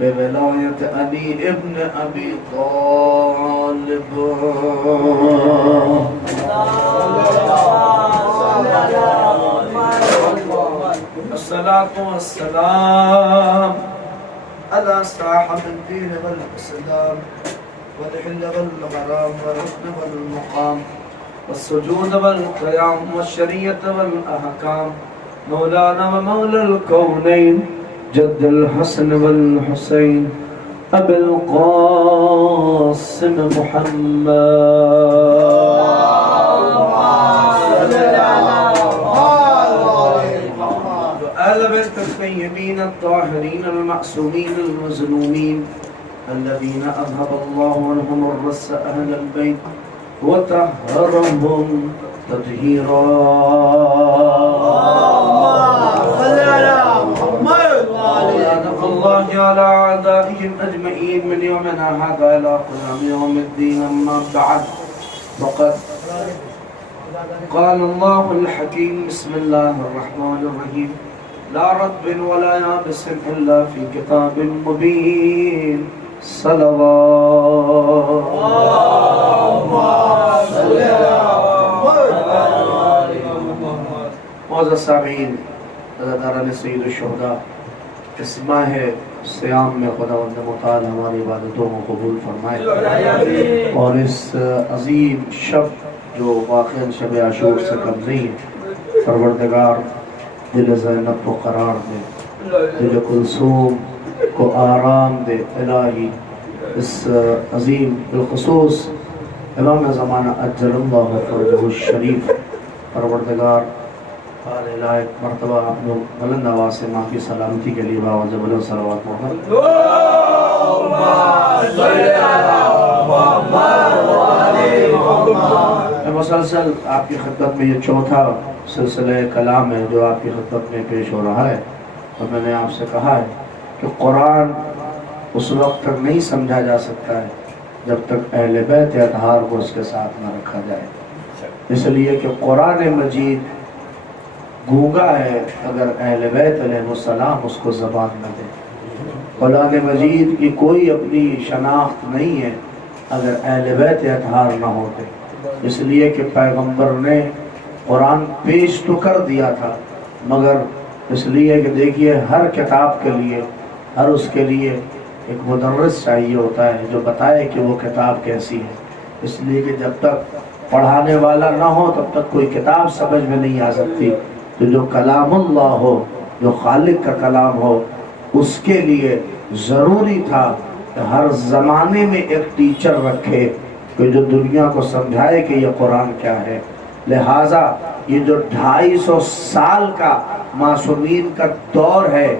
بولایت علی ابن ابی طالب. الصلاة والسلام على صاحب الدين والإسلام والحل والغرام والركن والمقام والسجود والقيام والشريعة والأحكام مولانا ومولى الكونين جد الحسن والحسين أبي القاسم محمد وآل بيت الطيبين الطاهرين المعصومين المظلومين الذين أذهب الله عنهم الرس أهل البيت وطهرهم تطهيرا. لعنة الله على أعدائهم أجمعين من يومنا هذا إلى قيام يوم الدين. أما بعد فقد قال الله الحكيم بسم الله الرحمن الرحيم لا رطب ولا يابس إلا في كتاب مبين. صلوات معزز سامعین، عزاداران سید الشہداء، اس ماہ صیام میں خداوند متعال ہماری عبادتوں کو قبول فرمائے اور اس عظیم شب جو واقعاً شب عاشور سے کم نہیں ہے، پروردگار دل زینب کو قرار دے، دل کلثوم کو آرام دے. الہی اس عظیم بالخصوص امام زمانہ اجل اللہ فرجہ الشریف پروردگار آل لائق مرتبہ بلند آواز سے ماں کی سلامتی کے لیے باوجہ بلند صلوات محمد. مسلسل آپ کی خدمت میں یہ چوتھا سلسلہ کلام ہے جو آپ کی خدمت میں پیش ہو رہا ہے، اور میں نے آپ سے کہا ہے کہ قرآن اس وقت تک نہیں سمجھا جا سکتا ہے جب تک اہل بیت اطہار کو اس کے ساتھ نہ رکھا جائے، اس لیے کہ قرآن مجید گونگا ہے اگر اہل بیت علیہ السلام اس کو زبان نہ دے. قرآن مجید کی کوئی اپنی شناخت نہیں ہے اگر اہل بیت اطہار نہ ہوتے، اس لیے کہ پیغمبر نے قرآن پیش تو کر دیا تھا، مگر اس لیے کہ دیکھیے ہر کتاب کے لیے، ہر اس کے لیے ایک مدرس چاہیے ہوتا ہے جو بتائے کہ وہ کتاب کیسی ہے. اس لیے کہ جب تک پڑھانے والا نہ ہو تب تک کوئی کتاب سمجھ میں نہیں آ سکتی. تو جو کلام اللہ ہو، جو خالق کا کلام ہو، اس کے لیے ضروری تھا کہ ہر زمانے میں ایک ٹیچر رکھے کہ جو دنیا کو سمجھائے کہ یہ قرآن کیا ہے. لہٰذا یہ جو 250 سال کا معصومین کا دور ہے،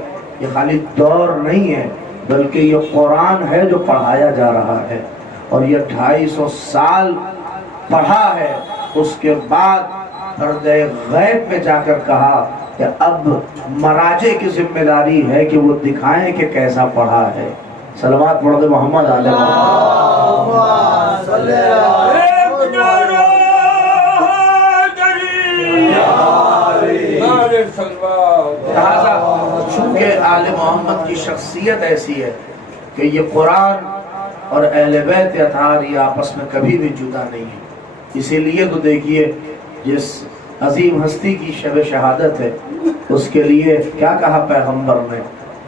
یہ خالی دور نہیں ہے بلکہ یہ قرآن ہے جو پڑھایا جا رہا ہے، اور یہ 250 سال پڑھا ہے. اس کے بعد پردہ غیب میں جا کر کہا کہ اب مراجع کی ذمہ داری ہے کہ وہ دکھائیں کہ کیسا پڑھا ہے. صلوات پڑھ دے محمد علیہ لہذا چونکہ آل محمد کی شخصیت ایسی ہے کہ یہ قرآن اور اہل بیت اطہار یہ آپس میں کبھی بھی جدا نہیں ہے. اسی لیے تو دیکھیے جس عظیم ہستی کی شب شہادت ہے اس کے لیے کیا کہا پیغمبر نے؟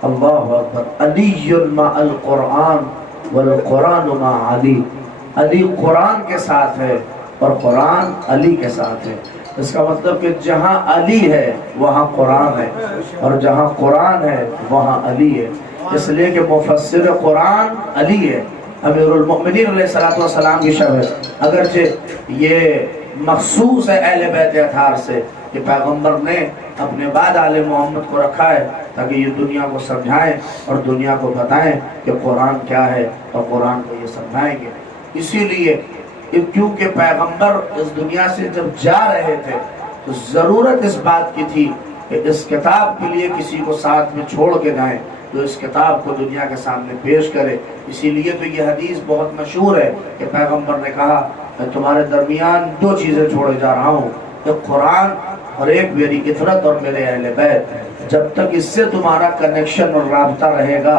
اللہ اکبر، علی مع القرآن والقرآن مع علی. علی قرآن کے ساتھ ہے اور قرآن علی کے ساتھ ہے. اس کا مطلب کہ جہاں علی ہے وہاں قرآن ہے، اور جہاں قرآن ہے وہاں علی ہے. اس لیے کہ مفسر قرآن علی ہے، امیر المؤمنین علیہ السلام کی شب ہے. اگرچہ یہ مخصوص ہے اہل بیت اطہار سے کہ پیغمبر نے اپنے بعد آل محمد کو رکھا ہے تاکہ یہ دنیا کو سمجھائیں اور دنیا کو بتائیں کہ قرآن کیا ہے، اور قرآن کو یہ سمجھائیں گے. اسی لیے کیونکہ پیغمبر اس دنیا سے جب جا رہے تھے تو ضرورت اس بات کی تھی کہ اس کتاب کے لیے کسی کو ساتھ میں چھوڑ کے جائیں جو اس کتاب کو دنیا کے سامنے پیش کرے. اسی لیے تو یہ حدیث بہت مشہور ہے کہ پیغمبر نے کہا میں تمہارے درمیان 2 چیزیں چھوڑے جا رہا ہوں، ایک قرآن اور ایک میری اطرت اور میرے اہل بیت. جب تک اس سے تمہارا کنیکشن اور رابطہ رہے گا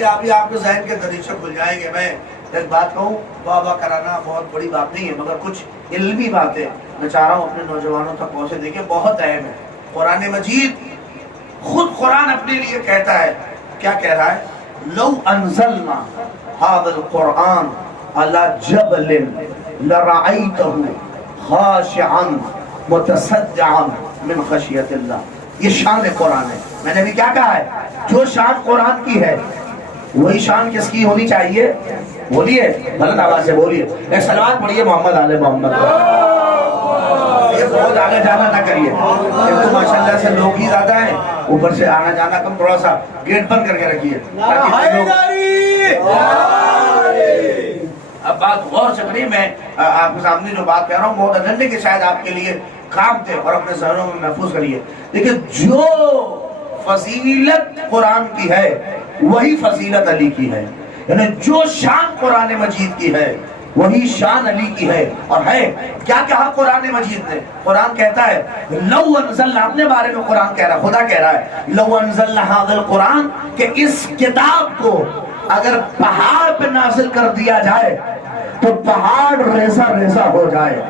بلکہ ابھی آپ کے ذہن کے دریچے کھل جائیں گے. میں ایک بات کہوں، واہ واہ کرانا بہت بڑی بات نہیں ہے، مگر کچھ علمی باتیں میں چاہ رہا ہوں اپنے نوجوانوں تک پہنچے. دیکھیں بہت اہم ہے. قرآن مجید خود قرآن اپنے لیے کہتا ہے، کیا کہہ رہا ہے؟ لو انزلنا هذا القرآن على جبل لرأيته خاشعا متصدعا من خشیت اللہ. یہ شان قرآن ہے. میں نے بھی کیا کہا ہے؟ جو شان قرآن کی ہے وہی شان کس کی ہونی چاہیے؟ بولیے بلند آواز سے بولیے. ایک صلوات پڑھیے محمد آل محمد. یہ بہت آگے جانا نہ کریے، ایک تو ماشاءاللہ سے لوگ ہی زیادہ ہیں، اوپر سے آنا جانا کم. تھوڑا سا گیٹ بند کر کے رکھیے. اب بات غور سے کریے. میں آپ کے سامنے جو بات کہہ رہا ہوں بہت ایجنڈے کے شاید آپ کے لیے کام تھے اور اپنے ذہنوں میں محفوظ کریے. لیکن جو فضیلت قرآن کی ہے وہی فضیلت علی کی ہے. یعنی جو شان قرآن مجید کی ہے وہی شان علی کی ہے. اور ہے کیا کہا قرآن مجید نے؟ قرآن کہتا ہے لو انزلنا، اپنے بارے میں قرآن کہہ رہا ہے، خدا کہہ رہا ہے لو انزلنا هذا القرآن، کہ اس کتاب کو اگر پہاڑ پہ نازل کر دیا جائے تو پہاڑ ریزہ ریزہ ہو جائے،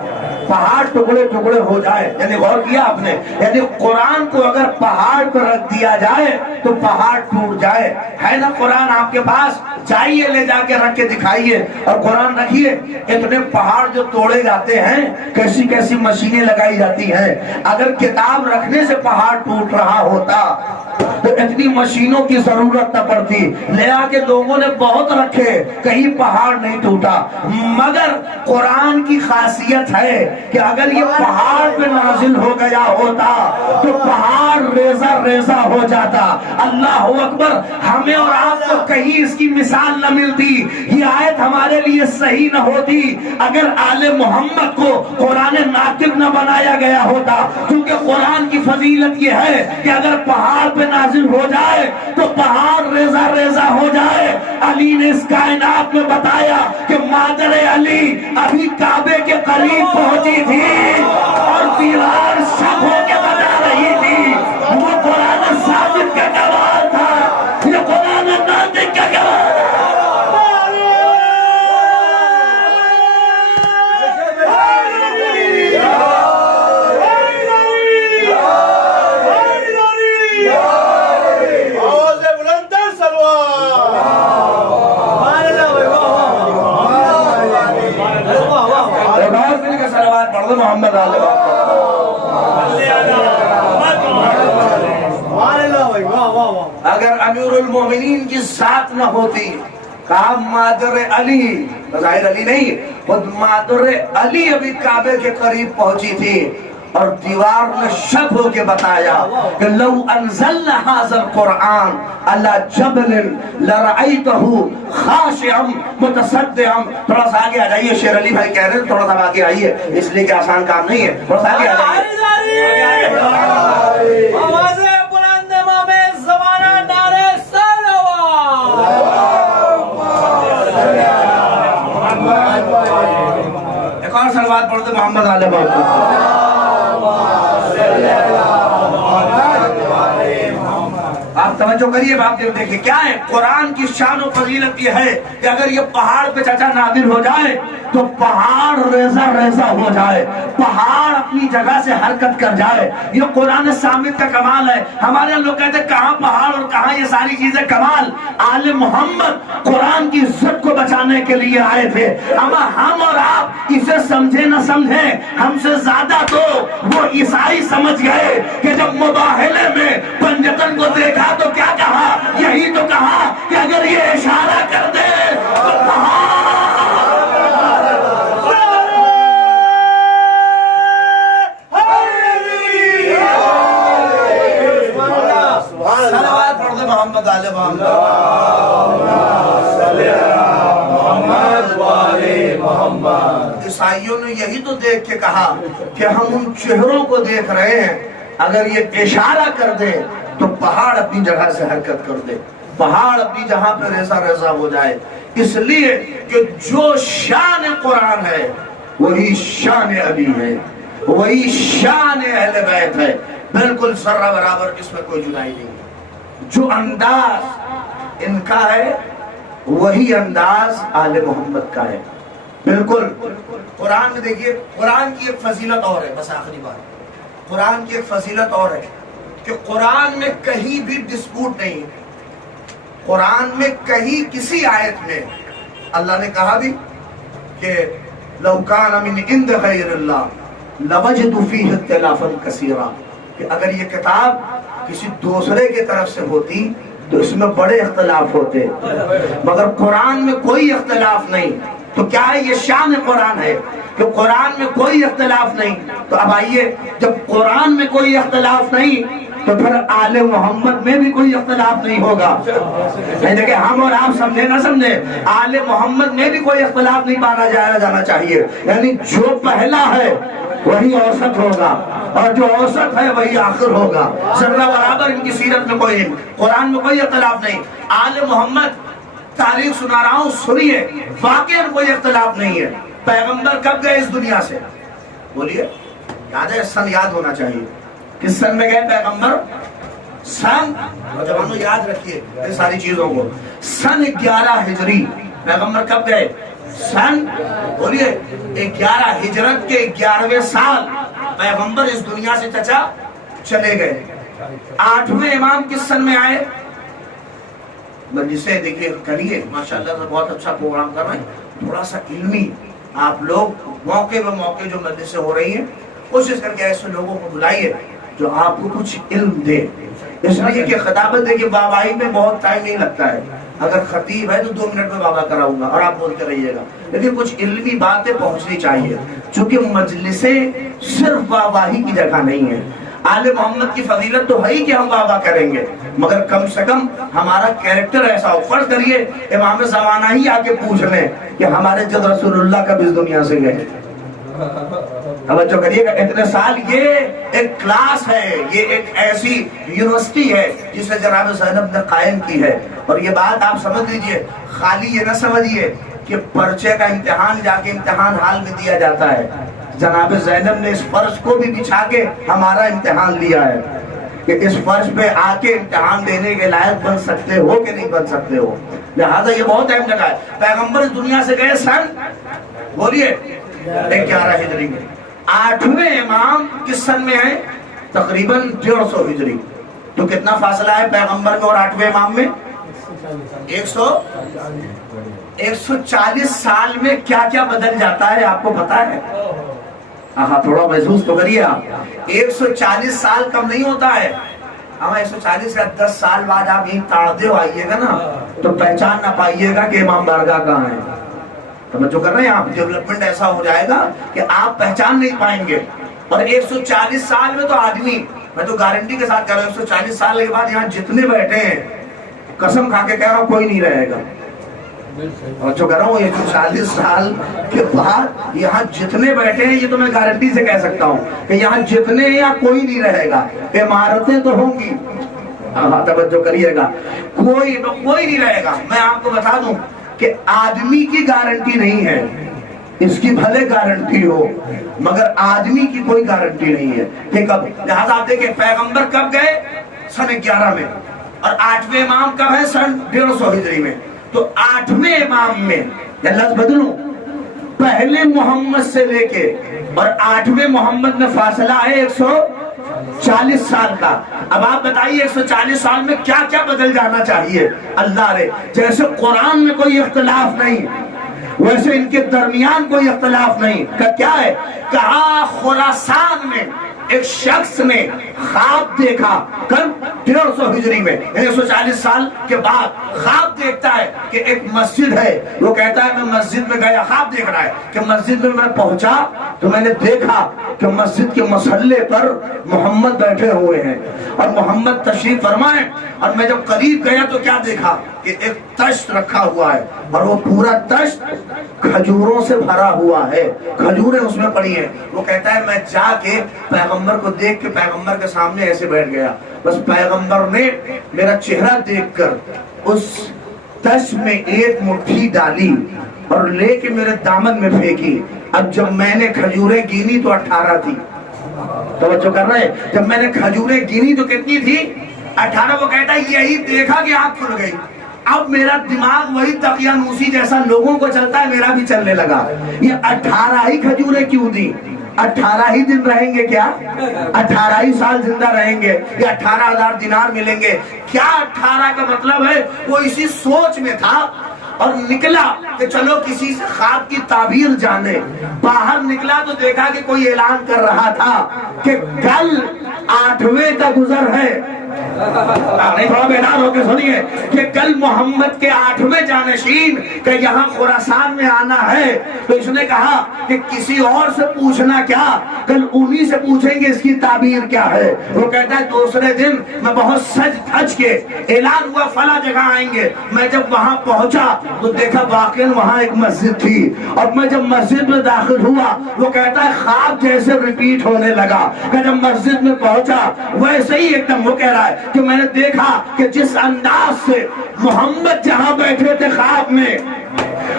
پہاڑ ٹکڑے ٹکڑے ہو جائے. یعنی غور کیا آپ نے؟ یعنی قرآن کو اگر پہاڑ پر رکھ دیا جائے تو پہاڑ ٹوٹ جائے. ہے نا قرآن آپ کے پاس؟ جائیے لے جا کے رکھ کے دکھائیے اور قرآن رکھیے. اتنے پہاڑ جو توڑے جاتے ہیں، کیسی کیسی مشینیں لگائی جاتی ہیں. اگر کتاب رکھنے سے پہاڑ ٹوٹ رہا ہوتا تو اتنی مشینوں کی ضرورت نہ پڑتی. لے آ کے لوگوں نے بہت رکھے، کہیں پہاڑ نہیں ٹوٹا. مگر قرآن کی خاصیت ہے کہ اگر یہ پہاڑ پہ نازل ہو گیا ہوتا تو پہاڑ ریزہ ریزہ ہو جاتا. اللہ اکبر. ہمیں اور آپ کو کہیں اس کی مثال نہ ملتی. یہ آیت ہمارے لیے صحیح نہ ہوتی اگر آل محمد کو قرآن ناطق نہ بنایا گیا ہوتا. کیونکہ قرآن کی فضیلت یہ ہے کہ اگر پہاڑ پہ نازل ہو جائے تو پہاڑ ریزہ ریزہ ہو جائے. علی نے اس کائنات میں بتایا کہ مادر علی ابھی کعبے کے قریب پہنچی تھی اور دیوار شک ہو کے بتا رہی تھی. وہ قرآن ثابت کا کمال تھا، یہ قرآن ناطق کا کمال تھا. محمد اگر امیر المومنین کی ذات نہ ہوتی، کہا مادر علی، بظاہر علی نہیں، خود مادر علی ابھی کعبے کے قریب پہنچی تھی اور دیوار نے شک ہو کے بتایا کہ لو انزلنا هذا القرآن على جبل لرأيته خاشعا متصدعا. تھوڑا سا آگے آ جائیے. شیر علی بھائی کہہ رہے ہیں تھوڑا سا آگے آئیے، اس لیے کہ آسان کام نہیں ہے. تھوڑا سا آگے آ جائیے. آواز بلند امام زمانہ نعرہ صلوات. ایک اور صلوات پڑھتے محمد آل محمد. آپ توجہ کریے بات دیکھیں کیا ہے قرآن کی شان و فضیلت. یہ ہے کہ اگر یہ پہاڑ پہ چچا نازل ہو جائے تو پہاڑ ریزہ ریزہ ہو جائے، پہاڑ اپنی جگہ سے حرکت کر جائے. یہ قرآن ثابت کا کمال ہے. ہمارے لوگ کہتے ہیں کہاں پہاڑ اور کہاں یہ ساری چیزیں. کمال آل محمد قرآن کی عزت کو بچانے کے لیے آئے تھے. اما ہم اور آپ اسے سمجھے نہ سمجھیں، ہم سے زیادہ تو وہ عیسائی سمجھ گئے کہ جب مباہلے میں پنجتن کو دیکھا تو کیا کہا؟ یہی تو کہا کہ اگر یہ اشارہ کر دے تو صلوات پڑھ دے محمد آل محمد. عیسائیوں نے یہی تو دیکھ کے کہا کہ ہم ان چہروں کو دیکھ رہے ہیں، اگر یہ اشارہ کر دے تو پہاڑ اپنی جگہ سے حرکت کر دے، پہاڑ اپنی جہاں پہ ریزہ ریزہ ہو جائے. اس لیے کہ جو شان قرآن ہے وہی شان علی ہے، وہی شان اہل بیت ہے. بالکل ذرہ برابر اس میں کوئی جدائی نہیں. جو انداز ان کا ہے وہی انداز آل محمد کا ہے. بالکل قرآن میں دیکھیے, قرآن کی ایک فضیلت اور ہے, بس آخری بات, قرآن کی ایک فضیلت اور ہے کہ قرآن میں کہیں بھی ڈسپوٹ نہیں. قرآن میں کہیں کسی آیت میں اللہ نے کہا بھی کہ لو کان من عند غیر اللہ لوجدوا فیہ اختلافا کثیرا, کہ اگر یہ کتاب کسی دوسرے کی طرف سے ہوتی تو اس میں بڑے اختلاف ہوتے, مگر قرآن میں کوئی اختلاف نہیں. تو کیا ہے, یہ شان قرآن ہے کہ قرآن میں کوئی اختلاف نہیں. تو اب آئیے, جب قرآن میں کوئی اختلاف نہیں تو پھر آل محمد میں بھی کوئی اختلاف نہیں ہوگا. دیکھیں, ہم اور آپ سمجھے نہ سمجھے, آل محمد میں بھی کوئی اختلاف نہیں پانا جانا چاہیے. یعنی جو پہلا ہے وہی اوسط ہوگا اور جو اوسط ہے وہی آخر ہوگا. ذرہ برابر ان کی سیرت میں کوئی نہیں, قرآن میں کوئی اختلاف نہیں. آل محمد تاریخ سنا رہا ہوں, سنیے, واقعا کوئی اختلاف نہیں ہے. پیغمبر کب گئے اس دنیا سے؟ بولیے, یاد ہے, سن یاد ہونا چاہیے. کس سن میں گئے پیغمبر؟ سن, نوجوانوں یاد رکھیے یہ ساری چیزوں کو, سن 11 ہجری پیغمبر کب گئے؟ سن, بولیے, 11 ہجرت کے 11ویں سال پیغمبر اس دنیا سے چچا چلے گئے. 8ویں امام کس سن میں آئے؟ مجلسیں دیکھیے کریے, ماشاءاللہ سے بہت اچھا پروگرام کر رہے ہیں. تھوڑا سا علمی آپ لوگ موقع بہ موقع جو مجلسیں ہو رہی ہیں کوشش کر کے ایسے لوگوں کو بلائیے جو آپ کو کچھ علم دے. اس لیے کہ خطابت دیکھیے بابائی میں بہت ٹائم نہیں لگتا ہے. اگر خطیب ہے تو 2 منٹ میں بابا کراؤں گا اور آپ بولتے رہیے گا, لیکن کچھ علمی باتیں پہنچنی چاہیے, چونکہ مجلسیں صرف بابائی کی جگہ نہیں ہے. آل محمد کی فضیلت تو ہے ہی کہ ہم بابا کریں گے, مگر کم سے کم ہمارا کیریکٹر ایسا ہو. فرض کریے امام زمانہ ہی آ کے پوچھ لیں کہ ہمارے جد رسول اللہ کب اس دنیا سے گئے. توجہ کریے گا, اتنے سال یہ ایک کلاس ہے, یہ ایک ایسی یونیورسٹی ہے جسے جناب زینب نے قائم کی ہے. اور یہ بات آپ سمجھ لیجئے, خالی یہ نہ سمجھیے کہ پرچے کا امتحان جا کے امتحان حال میں دیا جاتا ہے. جناب زینب نے اس فرش کو بھی بچھا کے ہمارا امتحان لیا ہے کہ اس فرش پہ آ کے امتحان دینے کے لائق بن سکتے ہو کہ نہیں بن سکتے ہو. لہذا یہ بہت اہم جگہ ہے. پیغمبر اس دنیا سے گئے سن, بولیے, 11 ہجری میں. 8ویں امام کس سن میں ہیں؟ تقریباً 150 ہجری. تو کتنا فاصلہ ہے پیغمبر میں اور 8ویں امام میں؟ 140 سال میں کیا کیا بدل جاتا ہے آپ کو پتا ہے؟ ہاں, تھوڑا محسوس تو کریے آپ. 140 سال کم نہیں ہوتا ہے. ہاں, 140 کا 10 سال بعد آپ یہیں تاڑتے ہو آئیے گا نا تو پہچان نہ پائیے گا کہ امام بارگاہ کہاں ہے. توجہ کر رہے ہیں آپ, ڈیولپمنٹ ایسا ہو جائے گا کہ آپ پہچان نہیں پائیں گے. اور 140 سال میں تو آدمی, میں تو گارنٹی کے ساتھ کہہ رہا ہوں, 140 سال کے بعد یہاں جتنے بیٹھے ہیں قسم کھا کے کہہ رہا ہوں کوئی نہیں رہے گا. اور جو کہہ رہا ہوں 140 سال کے بعد یہاں جتنے بیٹھے ہیں, یہ تو میں گارنٹی سے کہہ سکتا ہوں کہ یہاں جتنے ہیں یہاں کوئی نہیں رہے گا. عمارتیں تو ہوں گی, ہاں توجہ کریے گا, کوئی نہیں رہے گا. میں آپ کو بتا دوں کہ آدمی کی گارنٹی نہیں ہے, اس کی بھلے گارنٹی ہو مگر آدمی کی کوئی گارنٹی نہیں ہے کہ کب. لہذا آپ دیکھیں پیغمبر کب گئے؟ سن 11 میں, اور 8ویں امام کب ہے؟ سن 150 ہجری میں. تو 8ویں امام میں, یا لفظ بدلوں, پہلے محمد سے لے کے اور 8ویں محمد میں فاصلہ ہے 140 سال کا. اب آپ بتائیے 140 سال میں کیا کیا بدل جانا چاہیے اللہ رے. جیسے قرآن میں کوئی اختلاف نہیں ویسے ان کے درمیان کوئی اختلاف نہیں. کیا ہے؟ کہا خراسان میں ایک شخص نے خواب دیکھا کب؟ 150 ہجری میں, 140 سال کے بعد خواب دیکھتا ہے کہ ایک مسجد ہے. وہ کہتا ہے میں مسجد میں گیا, خواب دیکھ رہا ہے کہ مسجد میں پہنچا تو میں نے دیکھا کہ مسجد کے مصلے پر محمد بیٹھے ہوئے ہیں اور محمد تشریف فرمائے. اور میں جب قریب گیا تو کیا دیکھا کہ ایک تشت رکھا ہوا ہے اور وہ پورا تشت کھجوروں سے بھرا ہوا ہے, کھجوریں اس میں پڑی ہیں. وہ کہتا ہے میں جا کے پیغمبر کو دیکھ کے پیغمبر کے سامنے ایسے بیٹھ گیا. بس پیغمبر نے میرا چہرہ دیکھ کر اس تشت میں ایک مٹھی ڈالی اور لے کے میرے دامن میں پھینکی. اب جب میں نے کھجوریں گینی تو 18 تھی. توجہ کر رہے ہیں, جب میں نے کھجوریں گینی تو کتنی تھی؟ 18. وہ کہتا ہے یہی دیکھا کہ آنکھ کھل گئی. اب میرا دماغ وہی دقیانوسی جیسا لوگوں کو چلتا ہے میرا بھی چلنے لگا. یہ 18 ہی کھجوریں کیوں دی؟ 18 ہی دن رہیں گے کیا؟ 18 ہی سال زندہ رہیں گے یا 18,000 دینار ملیں گے کیا؟ 18 کا مطلب ہے وہ اسی سوچ میں تھا اور نکلا کہ چلو کسی سے خواب کی تعبیر جانے. باہر نکلا تو دیکھا کہ کوئی اعلان کر رہا تھا کہ کل 8ویں کا گزر ہے. نہیں تھوڑا بیدار ہو کے سنیے کہ کل محمد کے 8ویں جانشین کہ یہاں خراسان میں آنا ہے. تو اس نے کہا کہ کسی اور سے پوچھنا کیا، کل انہی سے پوچھیں گے اس کی تعبیر کیا ہے. وہ کہتا ہے دوسرے دن میں بہت سج دھج کے اعلان ہوا فلاں جگہ آئیں گے. میں جب وہاں پہنچا تو دیکھا واقعا وہاں ایک مسجد تھی اور میں جب مسجد میں داخل ہوا وہ کہتا ہے خواب جیسے ریپیٹ ہونے لگا. میں جب مسجد میں پہنچا ویسے ہی ایک دم وہ کہہ رہا ہے کہ میں نے دیکھا کہ جس انداز سے محمد جہاں بیٹھے تھے خواب میں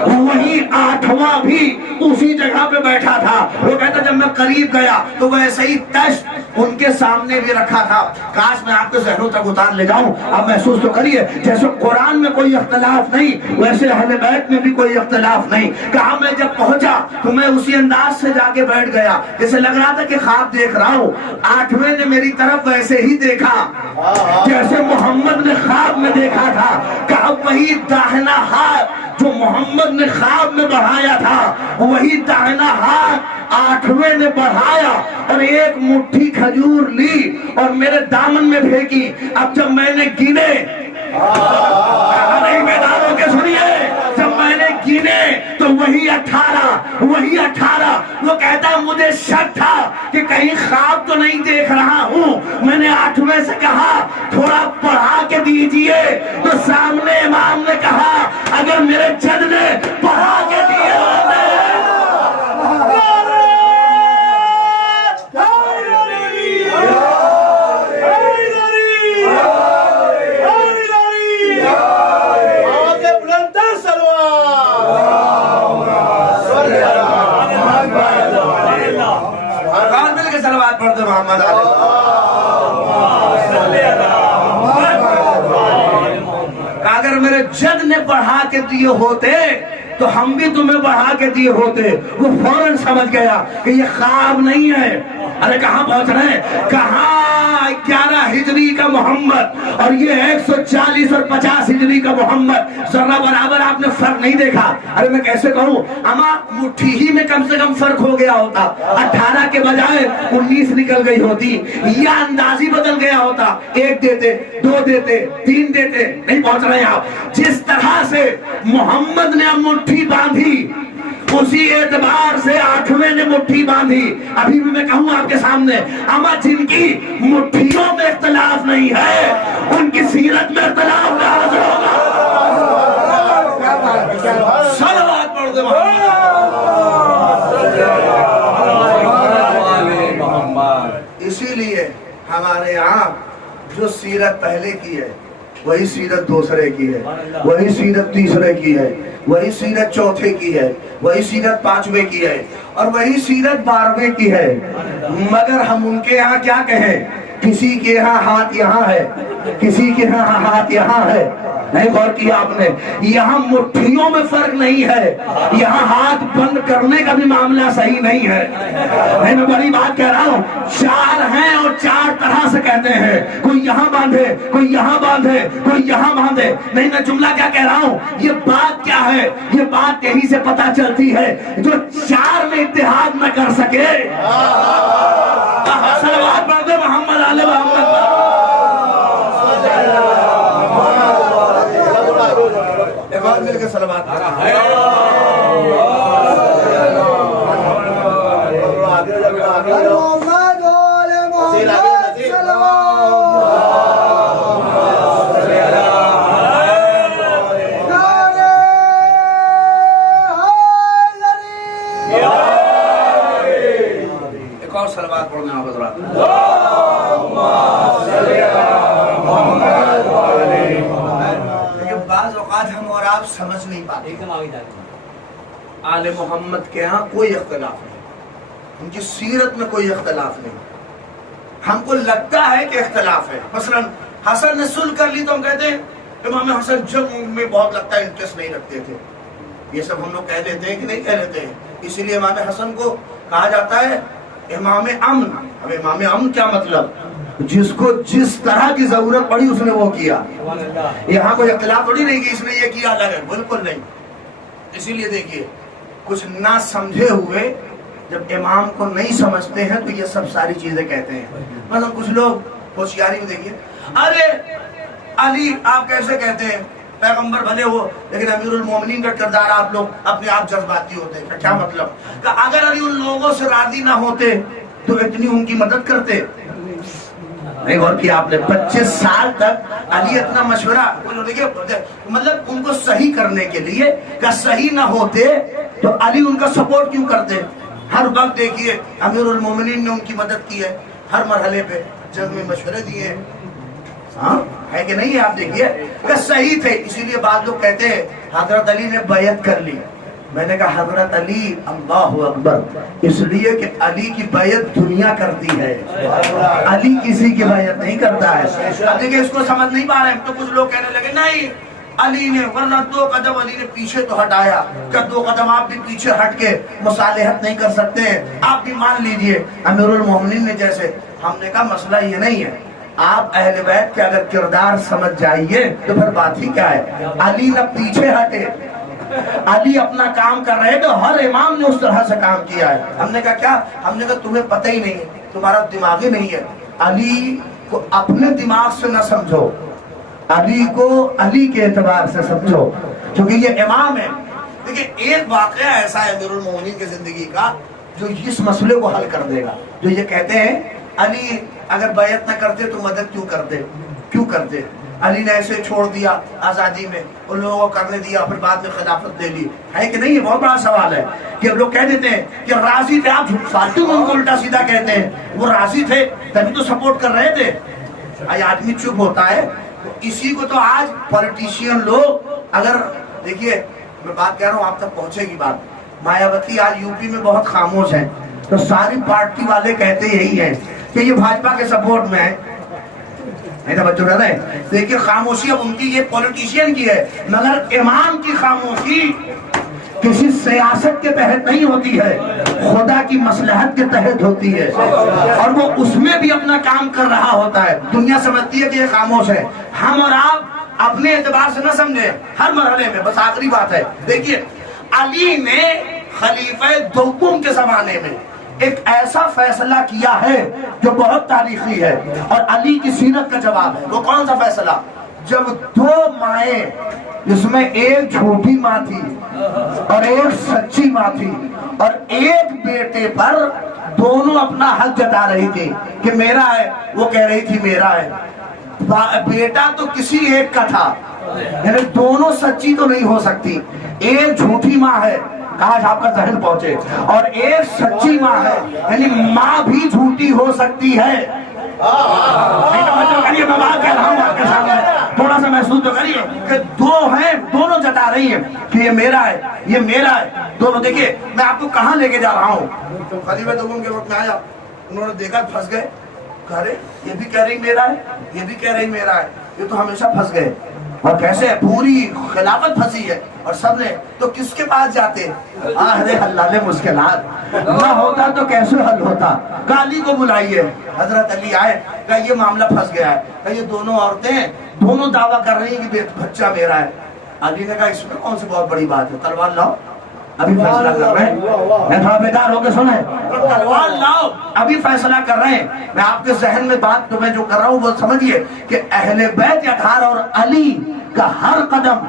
وہی 8واں بھی اسی جگہ پہ بیٹھا تھا. وہ کہتا جب میں قریب گیا تو ویسے ہی تشت ان کے سامنے بھی رکھا تھا. کاش میں آپ کے ذہنوں تک اتار لے جاؤں. آپ محسوس تو کریے جیسے قرآن میں کوئی اختلاف نہیں ویسے اہل بیت میں بھی کوئی اختلاف نہیں. کہا میں جب پہنچا تو میں اسی انداز سے جا کے بیٹھ گیا جیسے لگ رہا تھا کہ خواب دیکھ رہا ہوں. 8ویں نے میری طرف ویسے ہی دیکھا جیسے محمد نے خواب میں دیکھا تھا. کہا وہی داہنا ہاتھ جو محمد نے خواب میں بڑھایا تھا وہی داہنا ہاتھ 8ویں نے بڑھایا اور ایک مٹھی کھجور لی اور میرے دامن میں پھینکی. اب جب میں نے گنے نہیں بیداروں کے سنیے جب میں نے گنے تو وہی 18. وہ کہتا مجھے شک تھا کہ کہیں خواب تو نہیں دیکھ رہا ہوں. میں نے 8ویں سے کہا تھوڑا پڑھا کے دیجئے تو سامنے امام نے کہا اگر میرے جد نے پڑھا کے دیے ہوتے پڑھتے محمد اگر میرے جد نے بڑھا کے دیے ہوتے تو ہم بھی تمہیں بڑھا کے دیے ہوتے. وہ فوراً سمجھ گیا کہ یہ خواب نہیں ہے. ارے کہاں پہنچ رہے ہیں؟ کہاں 11 ہجری کا محمد اور یہ 140 اور 50 ہجری کا محمد ذرہ برابر آپ نے فرق نہیں دیکھا. ارے میں کیسے کہوں اما مٹھی ہی میں کم سے کم فرق ہو گیا ہوتا. 18 کے بجائے 19 نکل گئی ہوتی یا اندازی بدل گیا ہوتا. 1 دیتے 2 دیتے 3 دیتے. نہیں پہنچ رہے آپ. جس طرح سے محمد نے مٹھی باندھی اسی اعتبار سے 8ویں نے مٹھی باندھی. ابھی بھی میں کہوں آپ کے سامنے اما جن کی مٹھیوں میں اختلاف نہیں ہے ان کی سیرت میں اختلاف نہ ہوگا. صلوات پڑھ دے محمد. اسی لیے ہمارے یہاں جو سیرت پہلے کی ہے وہی سیرت دوسرے کی ہے, وہی سیرت تیسرے کی ہے, وہی سیرت چوتھے کی ہے, وہی سیرت 5ویں کی ہے اور وہی سیرت 12ویں کی ہے. مگر ہم ان کے یہاں کیا کہیں؟ کسی کے یہاں ہاتھ یہاں ہے, کسی کے یہاں ہاتھ یہاں ہے. نہیں غور کیا آپ نے؟ یہاں مٹھیوں میں فرق نہیں ہے, یہاں ہاتھ بند کرنے کا بھی معاملہ صحیح نہیں ہے. میں بڑی بات کہہ رہا ہوں, 4 ہیں اور 4 طرح سے کہتے ہیں. کوئی یہاں باندھے, کوئی یہاں باندھے, کوئی یہاں باندھے. نہیں میں جملہ کیا کہہ رہا ہوں, یہ بات کیا ہے؟ یہ بات یہی سے پتا چلتی ہے جو 4 میں اتحاد نہ کر سکے. صلوات پڑھ دے محمد علی محمد. مل کے صلوات ایک اور صلوات پڑھنے آپ حضرات. بعض اوقات ہم اور آپ سمجھ نہیں پاتے. آل محمد کے ہاں کوئی اختلاف نہیں, ان کی سیرت میں کوئی اختلاف نہیں. ہم کو لگتا ہے کہ اختلاف ہے. مثلا حسن نے صلح کر لی تو ہم کہتے ہیں امام حسن جنگ میں بہت لگتا ہے انٹرسٹ نہیں رکھتے تھے. یہ سب ہم لوگ کہہ دیتے ہیں کہ نہیں کہہ دیتے ہیں. اسی لیے امام حسن کو کہا جاتا ہے امام امن. اب امام امن کیا مطلب؟ جس کو جس طرح کی ضرورت پڑی اس نے وہ کیا. یہاں کوئی اختلاف تھوڑی نہیں کہ اس نے یہ کیا الگ ہے، بالکل نہیں. اسی لیے دیکھیے کچھ نہ سمجھے ہوئے جب امام کو نہیں سمجھتے ہیں تو یہ سب ساری چیزیں کہتے ہیں. مثلا کچھ لوگ ہوشیاری میں دیکھیے، ارے علی آپ کیسے کہتے ہیں؟ پیغمبر بھلے ہو لیکن امیر المومنین کا کردار آپ لوگ اپنے آپ جذباتی ہوتے ہیں. کیا مطلب؟ کہ اگر علی ان لوگوں سے راضی نہ ہوتے تو اتنی ان کی مدد کرتے؟ نہیں غور کیا آپ نے؟ 25 سال تک علی اتنا مشورہ، دیکھیے مطلب ان کو صحیح کرنے کے لیے کہ صحیح نہ ہوتے تو علی ان کا سپورٹ کیوں کرتے؟ ہر وقت دیکھیے امیر المومنین نے ان کی مدد کی ہے، ہر مرحلے پہ جنگ میں مشورے دیے ہیں. ہاں ہے کہ نہیں؟ آپ دیکھیے کہ صحیح تھے. اسی لیے بعض لوگ کہتے ہیں حضرت علی نے بیعت کر لی. میں نے کہا حضرت علی اللہ اکبر، اس لیے کہ علی کی بیعت دنیا کرتی ہے، علی کسی کی بیعت نہیں کرتا ہے. اب دیکھیں اس کو سمجھ نہیں پا رہے ہیں تو کچھ لوگ کہنے لگے نہیں علی نے، ورنہ 2 قدم علی نے پیچھے تو ہٹایا، کیا 2 قدم آپ بھی پیچھے ہٹ کے مصالحت نہیں کر سکتے ہیں؟ آپ بھی مان لیجئے امیر المومنین نے جیسے. ہم نے کہا مسئلہ یہ نہیں ہے، آپ اہل بیت کے اگر کردار سمجھ جائیے تو پھر بات ہی کیا ہے. علی نہ پیچھے ہٹے، علی اپنا کام کر رہے تو ہر امام نے اس طرح سے کام کیا ہے. ہم نے کہا کیا؟ ہم نے کہا تمہیں پتہ ہی نہیں ہے، تمہارا دماغ ہی نہیں ہے. علی کو اپنے دماغ سے نہ سمجھو، علی کو علی کے اعتبار سے سمجھو کیونکہ یہ امام ہے. دیکھیں ایک واقعہ ایسا ہے امیر المومنین کی زندگی کا جو اس مسئلے کو حل کر دے گا. جو یہ کہتے ہیں علی اگر بیعت نہ کرتے تو مدد کیوں کرتے؟ علی نے ایسے چھوڑ دیا آزادی میں، ان لوگوں کو کرنے دیا، پھر بعد میں خلافت لے لی. ہے کہ نہیں؟ یہ بہت بڑا سوال ہے کہ لوگ کہہ دیتے ہیں کہ راضی تھے. آپ فالتو میں ان کو الٹا سیدھا کہتے ہیں. وہ راضی تھے تبھی تو سپورٹ کر رہے تھے. آدمی چپ ہوتا ہے. اسی کو تو آج پولیٹیشین لوگ، اگر دیکھیے میں بات کہہ رہا ہوں آپ تک پہنچے گی بات. مایاوتی آج یو پی میں بہت خاموش ہیں تو ساری پارٹی والے کہتے یہی ہیں کہ یہ بھاجپا کے سپورٹ میں ہے. نہیں تو بچوں کہتے ہیں دیکھیے خاموشی اب ان کی، یہ پولیٹیشین کی ہے، مگر امام کی خاموشی کسی سیاست کے تحت نہیں ہوتی ہے، خدا کی مصلحت کے تحت ہوتی ہے، اور وہ اس میں بھی اپنا کام کر رہا ہوتا ہے. دنیا سمجھتی ہے کہ یہ خاموش ہے. ہم اور آپ اپنے اعتبار سے نہ سمجھیں ہر مرحلے میں. بس آخری بات ہے، دیکھیے علی نے خلیفہ دوم کے زمانے میں ایک ایسا فیصلہ کیا ہے جو بہت تاریخی ہے اور علی کی سیرت کا جواب ہے. وہ کون سا فیصلہ؟ جب 2 مائیں جس میں ایک جھوٹی ماں تھی اور ایک سچی ماں تھی اور ایک بیٹے پر دونوں اپنا حق جتا رہی تھی کہ میرا ہے، وہ کہہ رہی تھی میرا ہے. بیٹا تو کسی ایک کا تھا، یعنی دونوں سچی تو نہیں ہو سکتی. ایک جھوٹی ماں ہے، کاش آپ کا ذہن پہنچے، اور ایک سچی ماں ہے، یعنی ماں بھی جھوٹی ہو سکتی ہے. میں بات کہہ رہا ہوں آپ کے سامنے، تھوڑا سا محسوس تو کریے کہ 2 ہیں، دونوں جتا رہی ہیں کہ یہ میرا ہے، یہ میرا ہے. دونوں دیکھیے میں آپ کو کہاں لے کے جا رہا ہوں. خلیفہ دوم کے وقت میں آیا، انہوں نے دیکھا پھنس گئے. ارے یہ بھی کہہ رہی میرا ہے، یہ بھی کہہ رہی میرا ہے، یہ تو ہمیشہ پھنس گئے. اور کیسے پوری خلافت پھنسی ہے اور سب نے تو کس کے پاس جاتے؟ ارے اللہ نے مشکلات نہ ہوتا تو کیسے حل ہوتا؟ علی کو بلائیے. حضرت علی آئے، کہ یہ معاملہ پھنس گیا ہے، کہ یہ دونوں عورتیں دونوں دعویٰ کر رہی ہیں کہ بچہ میرا ہے. علی نے کہا اس میں کون سی بہت بڑی بات ہے، تلوار لاؤ ابھی فیصلہ کر رہے ہیں. میں تھوڑا بیدار ہو کے سنیں، تلوار لاؤ ابھی فیصلہ کر رہے ہیں. میں آپ کے ذہن میں بات تو میں جو کر رہا ہوں وہ سمجھیے کہ اہل بیت اطہار اور علی کا ہر قدم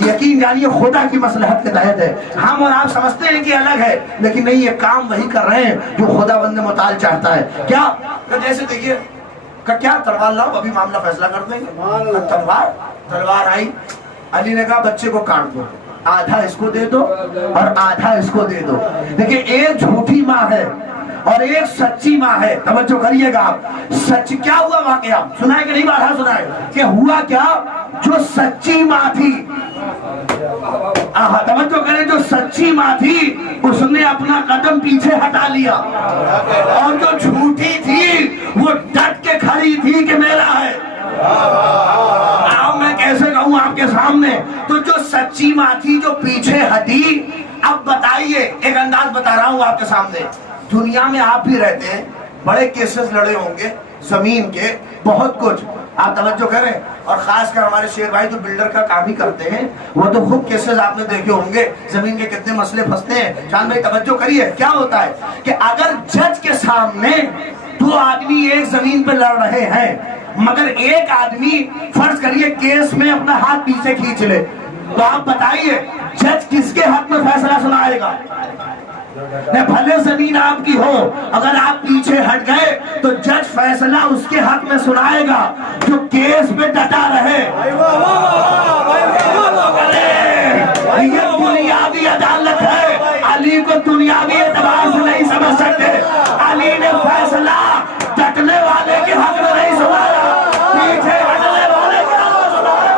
یقین جانیے خدا کی مصلحت کے تحت ہے. ہم اور آپ سمجھتے ہیں کہ الگ ہے، لیکن نہیں، یہ کام وہی کر رہے ہیں جو خدا بند متعال چاہتا ہے. کیا جیسے دیکھیے کیا تلوار لاؤ ابھی معاملہ فیصلہ کر دیں گے. تلوار آئی، علی نے کہا بچے کو کاٹ دو، آدھا اس کو دے دو اور آدھا اس کو دے دو. دیکھیں ایک جھوٹی ماں ہے اور ایک سچی ماں ہے. توجہ کریے گا آپ، سچ کیا ہوا واقعہ سنائے کہ نہیں؟ بارہ سنائے کہ ہوا کیا. جو سچی ماں تھی، توجہ کریں، جو سچی ماں تھی اس نے اپنا قدم پیچھے ہٹا لیا، اور جو جھوٹی تھی وہ ڈٹ کے کھڑی تھی کہ میرا ہے. میں کیسے کہوں کے سامنے. تو جو سچی ماں تھی جو پیچھے ہٹی. اب بتائیے, ایک انداز بتا رہا ہوں آپ کے سامنے. دنیا میں آپ بھی رہتے ہیں, بڑے کیسز لڑے ہوں گے زمین کے, بہت کچھ. آپ توجہ کریں, اور خاص کر ہمارے شیر بھائی جو بلڈر کا کام ہی کرتے ہیں, وہ تو خوب کیسز آپ نے دیکھے ہوں گے, زمین کے کتنے مسئلے پھنستے ہیں. شان بھائی توجہ کریے, کیا ہوتا ہے کہ اگر جج کے سامنے دو آدمی ایک زمین پہ لڑ رہے ہیں, مگر ایک آدمی فرض کریے کیس میں اپنا ہاتھ پیچھے کھینچ لے, تو آپ بتائیے جج کس کے حق میں فیصلہ سنائے گا؟ بھلے زمین آپ کی ہو, اگر آپ پیچھے ہٹ گئے تو جج فیصلہ اس کے حق میں سنائے گا جو کیس میں ڈٹا رہے. یہ دنیاوی عدالت ہے, علی کو دنیاوی اعتبار سے نہیں سمجھ سکتے. علی نے فیصلہ ڈٹنے والے کے حق میں نہیں سنایا, پیچھے ہٹنے والے کے حق میں سنایا.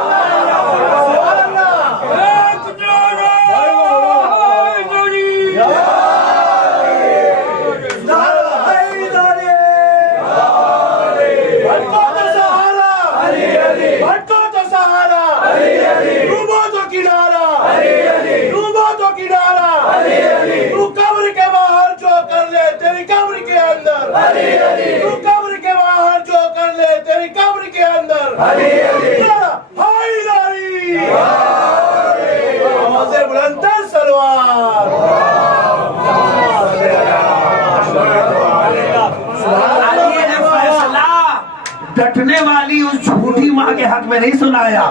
ڈٹنے والی اس جھوٹی ماں کے حق میں نہیں سنایا,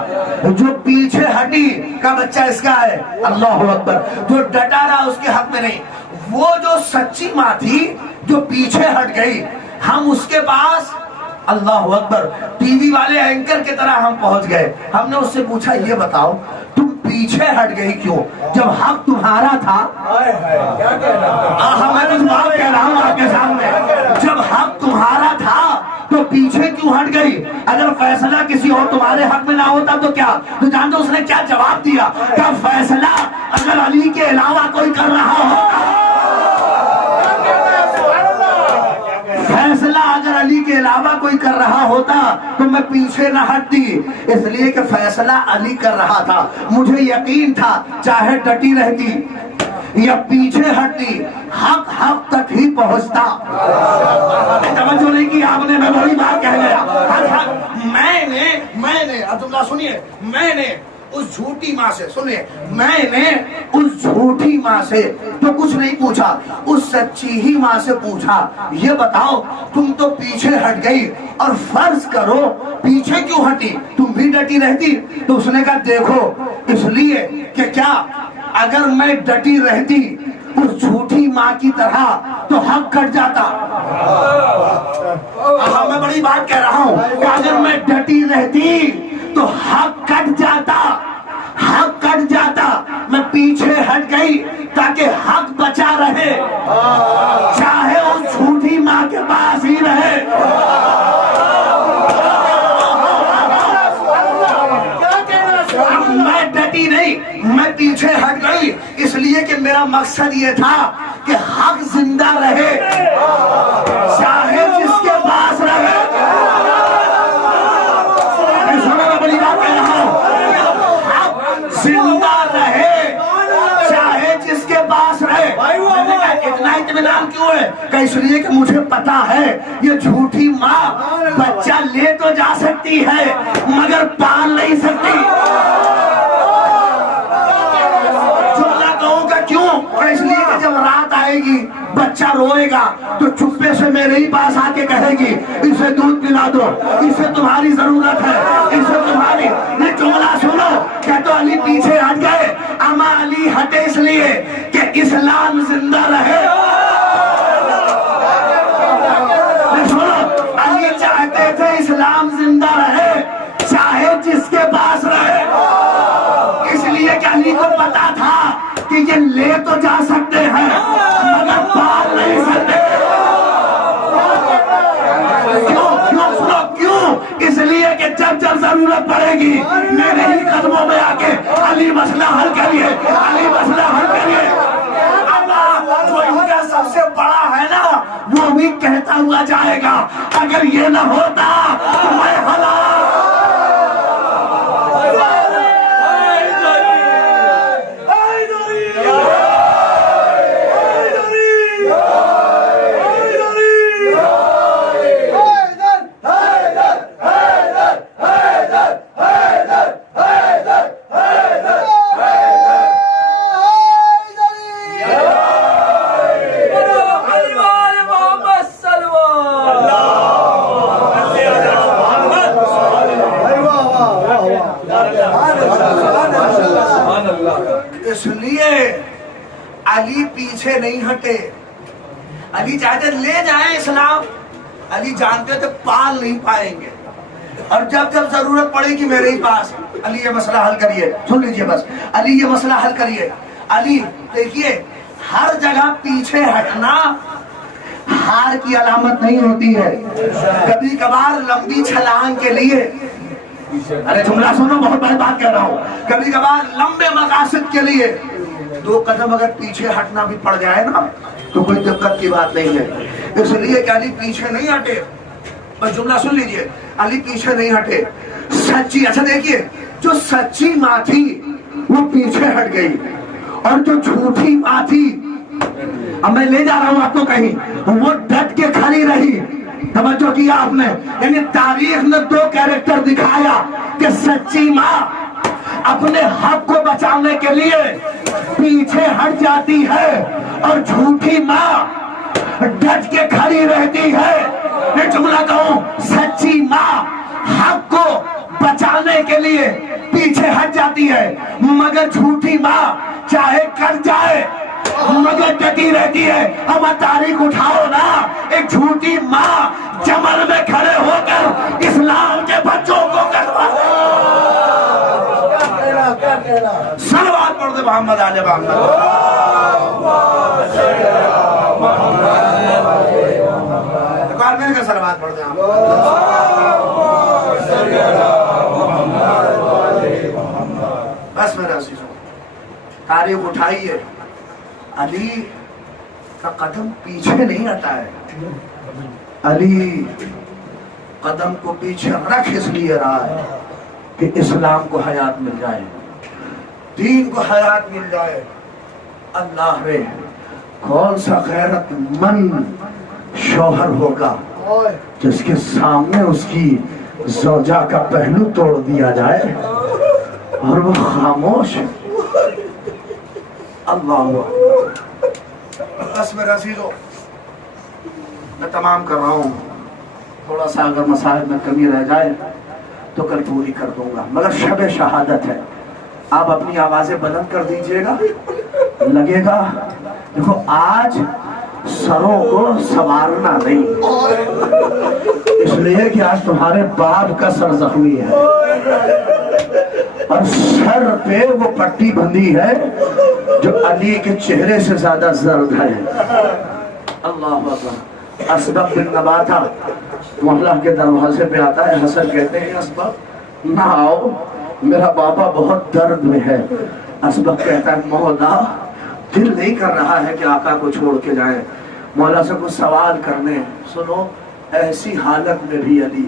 جو پیچھے ہٹی کا بچہ اس کا ہے. اللہ اکبر. جو ڈٹا رہا اس کے حق میں نہیں. وہ جو سچی ماں تھی جو پیچھے ہٹ گئی, ہم اس کے پاس, اللہ اکبر, ٹی وی والے اینکر کی طرح ہم پہنچ گئے. ہم نے اس سے پوچھا یہ بتاؤ تم پیچھے ہٹ گئی کیوں جب حق تمہارا تھا؟ میں کچھ بات کہہ رہا ہوں آپ کے سامنے. جب حق تمہارا تھا تو پیچھے کیوں ہٹ گئی؟ اگر فیصلہ کسی اور تمہارے حق میں نہ ہوتا تو کیا؟ تو جانتے اس نے کیا جواب دیا؟ کہ فیصلہ اگر علی کے علاوہ کوئی کر رہا ہوتا, فیصلہ اگر علی کے علاوہ کوئی کر رہا ہوتا تو میں پیچھے نہ ہٹتی, اس لیے کہ فیصلہ علی کر رہا تھا. مجھے یقین تھا چاہے ڈٹی رہتی یا پیچھے ہٹتی, حق حق تک ہی پہنچتا. توجہ نہیں کی آپ نے, میں بڑی بات کہہ گیا. میں نے عبداللہ سنیے, میں نے اس جھوٹی ماں سے, سنیے, میں نے اس جھوٹی ماں سے تو کچھ نہیں پوچھا, اس سچی ہی ماں سے پوچھا یہ بتاؤ تم تو پیچھے ہٹ گئی, اور فرض کرو پیچھے کیوں ہٹی, تم بھی ڈٹی رہتی؟ تو اس نے کہا دیکھو اس لیے کہ کیا اگر میں ڈٹی رہتی اس جھوٹی ماں کی طرح تو حق کٹ جاتا. میں بڑی بات کہہ رہا ہوں کہ اگر میں ڈٹی رہتی تو حق کٹ جاتا, حق کٹ جاتا. میں پیچھے ہٹ گئی تاکہ حق بچا رہے, چاہے اس جھوٹی ماں کے پاس ہی رہے. میں ڈٹی نہیں, میں پیچھے ہٹ گئی اس لیے کہ میرا مقصد یہ تھا کہ حق زندہ رہے, چاہے جس کے پاس رہے. بڑی بات کہہ رہا ہوں, حق زندہ رہے چاہے جس کے پاس رہے. اتنا اطمینان کیوں ہے؟ کہ اس لیے کہ مجھے پتا ہے یہ جھوٹی ماں بچہ لے تو جا سکتی ہے مگر پال نہیں سکتی. کیوں؟ اس لیے کہ جب رات آئے گی بچہ روئے گا تو چپے سے میرے ہی پاس آ کے کہے گی اسے دودھ پلا دو, اسے تمہاری ضرورت ہے, اسے تمہاری. یہ جملہ سنو کہ تو علی پیچھے ہٹ گئے, اما علی ہٹے اس لیے کہ اسلام زندہ رہے. سنو, علی چاہتے تھے اسلام زندہ رہے چاہے جس کے پاس رہے, اس لیے کہ علی کو پتا تھا کہ یہ لے تو جا سکتے ہیں مگر پال نہیں سکتے. کیوں؟ اس لیے کہ جب ضرورت پڑے گی میرے ہی قدموں میں آ کے علی مسئلہ حل کریے, علی مسئلہ حل کریے. جو ان کا سب سے بڑا ہے نا وہ بھی کہتا ہوا جائے گا اگر یہ نہ ہوتا تو میں ہلاک. اس لیے علی پیچھے نہیں ہٹے. علی چاہتے لے جائیں اسلام, علی جانتے تھے پال نہیں پائیں گے, اور جب جب ضرورت پڑے گی میرے ہی پاس, علی یہ مسئلہ حل کریے. سن لیجئے بس, علی یہ مسئلہ حل کریے. علی دیکھیے, ہر جگہ پیچھے ہٹنا ہار کی علامت نہیں ہوتی ہے. کبھی کبھار لمبی چھلانگ کے لیے, ارے جملہ سنو, بہت بڑی بات کہہ رہا ہوں, کبھی کبھار لمبے مقاصد کے لیے 2 قدم اگر پیچھے ہٹنا بھی پڑ جائے نا تو کوئی دقت کی بات نہیں ہے. اس لیے کہ علی پیچھے نہیں ہٹے. بس جملہ سن لیجئے, علی پیچھے نہیں ہٹے. سچی, اچھا دیکھیے, جو سچی ماں تھی وہ پیچھے ہٹ گئی, اور جو جھوٹی ماں تھی, اب میں لے جا رہا ہوں آپ کو کہیں, وہ ڈٹ کے کھڑی رہی. توجہ کیا آپ نے, یعنی تاریخ نے 2 کیریکٹر دکھایا کہ سچی ماں اپنے حق کو بچانے کے لیے پیچھے ہٹ جاتی ہے, اور جھوٹی ماں ڈٹ کے کھڑی رہتی ہے. میں جملہ کہوں, سچی ماں حق کو بچانے کے لیے پیچھے ہٹ جاتی ہے, مگر جھوٹی ماں چاہے کر جائے مگر ڈٹی رہتی ہے. اب تاریخ اٹھاؤ نا, ایک جھوٹی ماں جمل میں کھڑے ہو کر اسلام کے بچوں کو کروا صلوات پڑھ دے محمد آل محمد. ایک بار مل کے صلوات پڑھ دے آپ. بس میرا عزیزوں, تاریخ اٹھائیے, علی کا قدم پیچھے نہیں ہٹا ہے. علی قدم کو پیچھے رکھ اس لیے رہا ہے کہ اسلام کو حیات مل جائے, دین کو حیات مل جائے. اللہ رے, کون سا غیرت مند شوہر ہوگا جس کے سامنے اس کی زوجہ کا پہلو توڑ دیا جائے اور وہ خاموش. اللہ. بس میرے عزیزو, میں تمام کر رہا ہوں, تھوڑا سا اگر مسائل میں کمی رہ جائے تو کل پوری کر دوں گا, مگر شب شہادت ہے, آپ اپنی آوازیں بلند کر دیجئے گا. لگے گا دیکھو آج سروں کو سنوارنا نہیں, اس لیے کہ آج تمہارے باپ کا سر زخمی ہے اور سر پہ وہ پٹی بندھی ہے جو علی کے چہرے سے زیادہ زرد ہے. اللہ اکبر. اسبق بن نباتہ محلہ کے دروازے پہ آتا ہے, حسن کہتے ہیں اسبق نہ آؤ, میرا بابا بہت درد میں ہے. اسبق کہتا ہے مولا دل نہیں کر رہا ہے کہ آقا کو چھوڑ کے جائیں, مولا سے کچھ سوال کرنے. سنو, ایسی حالت میں بھی علی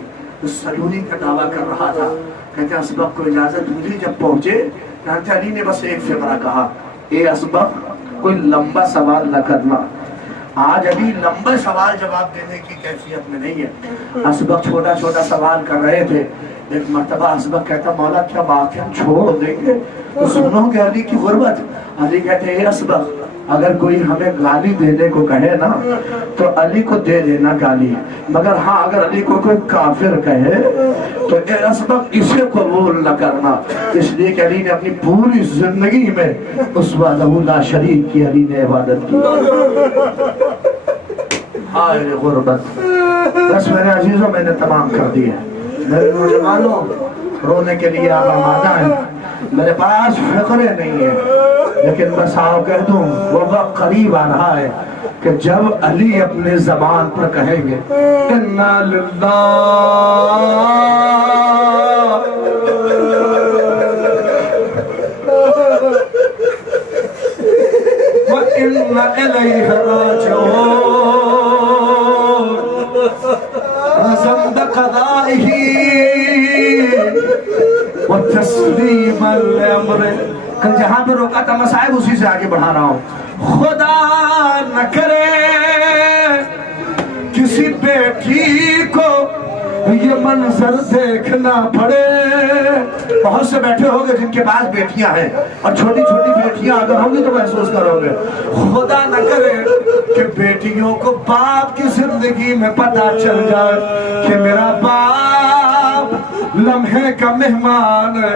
سلوری کا دعویٰ کر رہا تھا. کہتے ہیں اسبق کو اجازت ملی. جب پہنچے علی نے بس ایک فقرہ کہا, اے اسبق کوئی لمبا سوال نہ کرنا, آج ابھی لمبے سوال جواب دینے کی کیفیت میں نہیں ہے. اسبق چھوٹا چھوٹا سوال کر رہے تھے. ایک مرتبہ اسبق کہتا مولا کیا بات ہے, ہم چھوڑ دیں گے تو سنو گے علی کی غربت. علی کہتے ہیں اے اسبق اگر کوئی ہمیں گالی دینے کو کہے نا تو علی کو دے دینا گالی, مگر ہاں اگر علی کو کوئی کافر کہے تو اے اسبق اسے قبول نہ کرنا. اس لیے کہ علی نے اپنی پوری زندگی میں اس وحدہ لا شریک کی علی نے عبادت کی. ہائے غربت. بس میرے عزیزوں, میں نے تمام کر دی ہے. میرے نوجوانوں, رونے کے لیے آپ آمادہ ہیں, میرے پاس فقرے نہیں ہیں, لیکن بس آؤ کہہ دوں وہ وقت قریب آ رہا ہے کہ جب علی اپنے زبان پر کہیں گے اِنَّا لِلَّهِ وَإِنَّا إِلَيْهِ رَاجِعُونَ رَزَمْ بِقَضَائِهِ وَتَسْلِيمًا لِأَمْرِهِ. کل جہاں پہ روکا تھا مسائب اسی سے آگے بڑھا رہا ہوں. خدا نہ کرے کسی بیٹی کو یہ منظر دیکھنا پڑے. بہت سے بیٹھے ہوگے جن کے پاس بیٹیاں ہیں, اور چھوٹی چھوٹی بیٹیاں اگر ہوں گی تو محسوس کرو گے. خدا نہ کرے کہ بیٹیوں کو باپ کی زندگی میں پتہ چل جائے کہ میرا باپ لمحے کا مہمان ہے.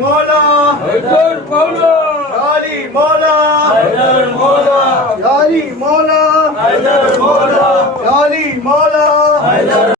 مولا حیدر مولا علی مولا حیدر مولا علی مولا حیدر مولا علی مولا حیدر